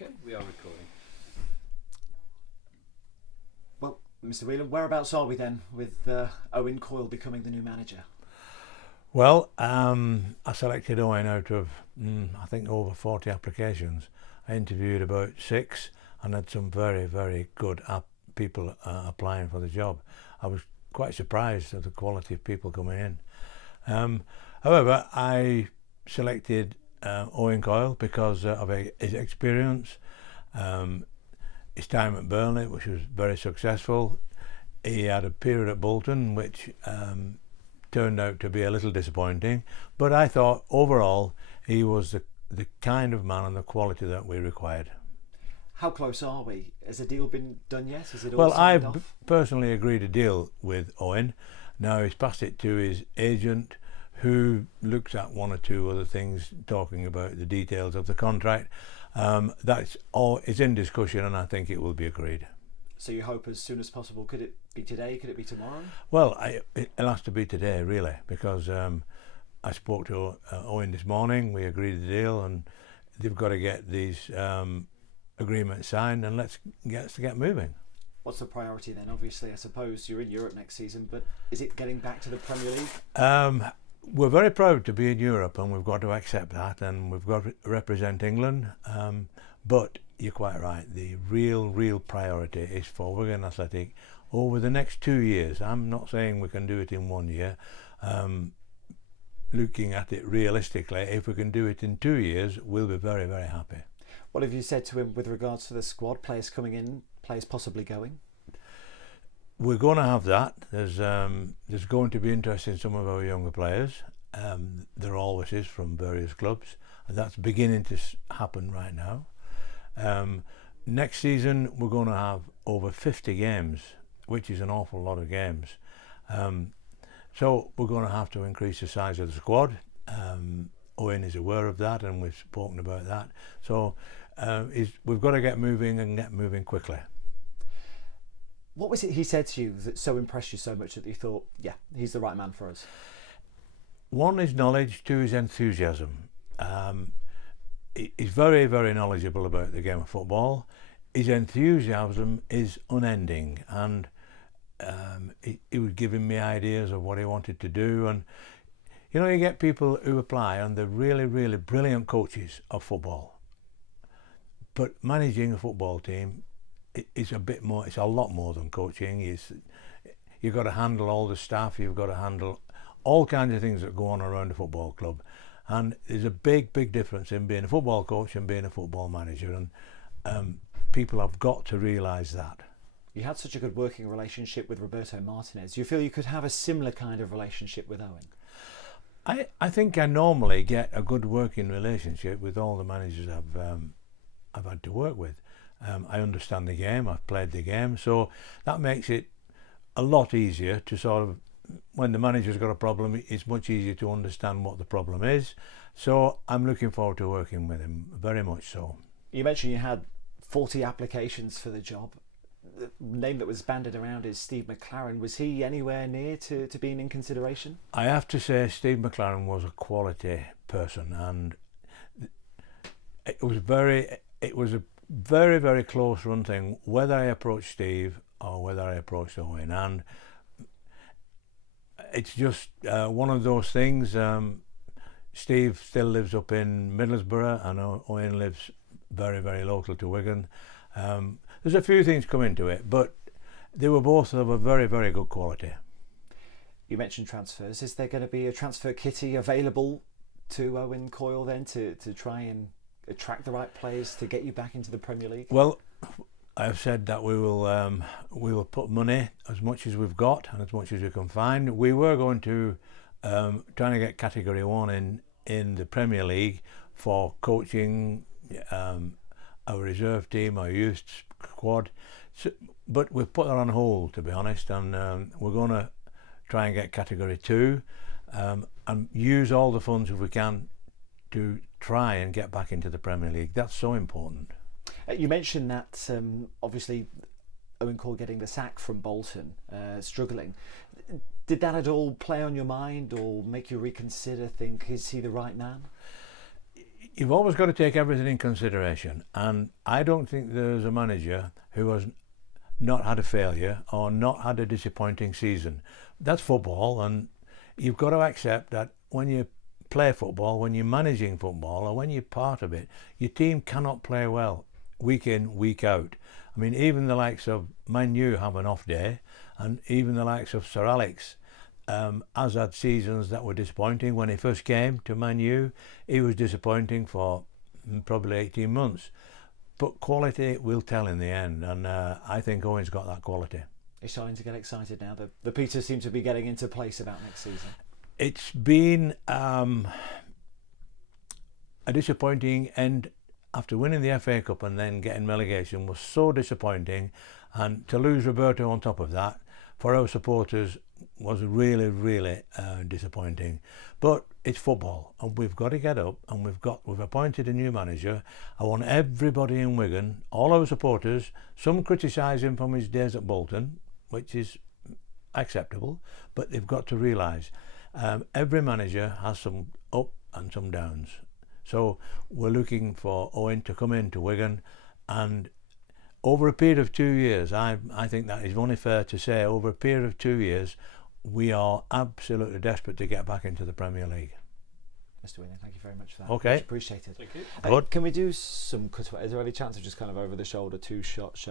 Okay, we are recording. Well, Mr. Whelan, whereabouts are we then with Owen Coyle becoming the new manager? Well, I selected Owen out of, I think, over 40 applications. I interviewed about 6 and had some very, very good people applying for the job. I was quite surprised at the quality of people coming in. However, I selected Owen Coyle because of his experience, his time at Burnley, which was very successful. He had a period at Bolton which turned out to be a little disappointing, but I thought overall he was the kind of man and the quality that we required. How close are we? Has a deal been done yet? Is it all Well, signed I've off? personally agreed a deal with Owen. Now he's passed it to his agent, who looks at one or two other things, talking about the details of the contract. That's all. It's in discussion, and I think it will be agreed. So you hope as soon as possible. Could it be today? Could it be tomorrow? Well, it'll have to be today, really, because I spoke to Owen this morning. We agreed the deal, and they've got to get these agreements signed, and let's get moving. What's the priority then? Obviously, I suppose you're in Europe next season, but is it getting back to the Premier League? We're very proud to be in Europe, and we've got to accept that, and we've got to represent England. But you're quite right. The real priority is for Wigan Athletic over the next 2 years. I'm not saying we can do it in 1 year. Looking at it realistically, if we can do it in 2 years, we'll be very, very happy. What have you said to him with regards to the squad, players coming in, players possibly going? We're going to have that. There's going to be interest in some of our younger players. There always is from various clubs, and that's beginning to happen right now. Next season we're going to have over 50 games, which is an awful lot of games. So we're going to have to increase the size of the squad. Owen is aware of that, and we've spoken about that. So we've got to get moving, and get moving quickly. What was it he said to you that so impressed you so much that you thought, yeah, he's the right man for us? One is knowledge, two is enthusiasm. He's very, very knowledgeable about the game of football. His enthusiasm is unending, and he was giving me ideas of what he wanted to do. And you know, you get people who apply, and they're really, really brilliant coaches of football. But managing a football team is a bit more. It's a lot more than coaching. You've got to handle all the staff. You've got to handle all kinds of things that go on around a football club. And there's a big difference in being a football coach and being a football manager, and people have got to realise that. You had such a good working relationship with Roberto Martinez. Do you feel you could have a similar kind of relationship with Owen? I think I normally get a good working relationship with all the managers I've had to work with. I understand the game, I've played the game, so that makes it a lot easier to sort of, when the manager's got a problem, it's much easier to understand what the problem is. So I'm looking forward to working with him, very much so. You mentioned you had 40 applications for the job. The name that was bandied around is Steve McLaren. Was he anywhere near to being in consideration? I have to say Steve McLaren was a quality person, and it was a very, very close run thing whether I approached Steve or whether I approached Owen, and it's just one of those things. Steve still lives up in Middlesbrough, and Owen lives very, very local to Wigan. There's a few things come into it, but they were both of a very, very good quality. You mentioned transfers. Is there going to be a transfer kitty available to Owen Coyle then to try and attract the right players to get you back into the Premier League? Well, I've said that we will put money as much as we've got and as much as we can find. We were going to trying to get Category 1 in the Premier League for coaching our reserve team, our youth squad, but we've put that on hold, to be honest, and we're going to try and get Category 2 and use all the funds if we can to try and get back into the Premier League. That's so important. You mentioned that obviously Owen Coyle getting the sack from Bolton, struggling. Did that at all play on your mind or make you reconsider, think, is he the right man? you've always got to take everything in consideration, and I don't think there's a manager who has not had a failure or not had a disappointing season. That's football, and you've got to accept that when you play football, when you're managing football, or when you're part of it, your team cannot play well week in, week out. I mean, even the likes of Man U have an off day, and even the likes of Sir Alex has had seasons that were disappointing. When he first came to Man U, he was disappointing for probably 18 months. But quality will tell in the end, and I think Owen's got that quality. He's starting to get excited now. The pieces seem to be getting into place about next season. It's been a disappointing end after winning the FA Cup and then getting relegation was so disappointing, and to lose Roberto on top of that for our supporters was really, really disappointing. But it's football, and we've got to get up, and we've appointed a new manager. I want everybody in Wigan, all our supporters, some criticise him from his days at Bolton, which is acceptable, but they've got to realise every manager has some up and some downs. So we're looking for Owen to come into Wigan, and over a period of 2 years, I think that is only fair to say, over a period of 2 years, we are absolutely desperate to get back into the Premier League. Mr. Whelan, thank you very much for that. Okay. Much appreciated. Thank you. Can we do some cutaway? Is there any chance of just kind of over the shoulder 2-shot